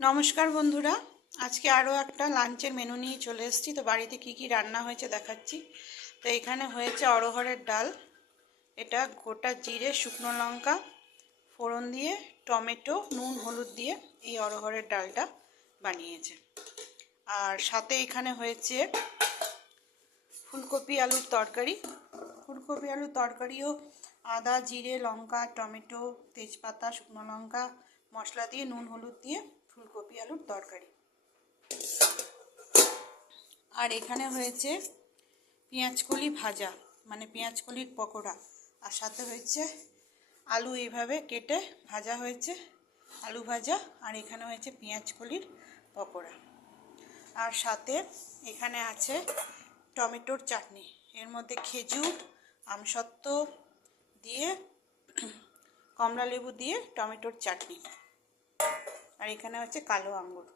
নমস্কার বন্ধুরা, আজকে আরও একটা লাঞ্চের মেনু নিয়ে চলে এসেছি। তো বাড়িতে কি কি রান্না হয়েছে দেখাচ্ছি। তো এখানে হয়েছে অড়হরের ডাল। এটা গোটা জিরে, শুকনো লঙ্কা ফোড়ন দিয়ে টমেটো নুন হলুদ দিয়ে এই অড়হরের ডালটা বানিয়েছে। আর সাথে এখানে হয়েছে ফুলকপি আলুর তরকারি। ফুলকপি আলুর তরকারিও আদা জিরে লঙ্কা টমেটো তেজপাতা শুকনো লঙ্কা মশলা দিয়ে নুন হলুদ দিয়ে ফুলকপি আলুর তরকারি। আর এখানে হয়েছে পেঁয়াজকলি ভাজা, মানে পেঁয়াজকলির পকোড়া। আর সাথে হয়েছে আলু এইভাবে কেটে ভাজা হয়েছে, আলু ভাজা। আর এখানে হয়েছে পেঁয়াজকলির পকোড়া। আর সাথে এখানে আছে টমেটোর চাটনি, এর মধ্যে খেজুর আমসত্ত্ব দিয়ে কমলা লেবু দিয়ে টমেটোর চাটনি। আর এখানে হচ্ছে কালো আঙ্গুর।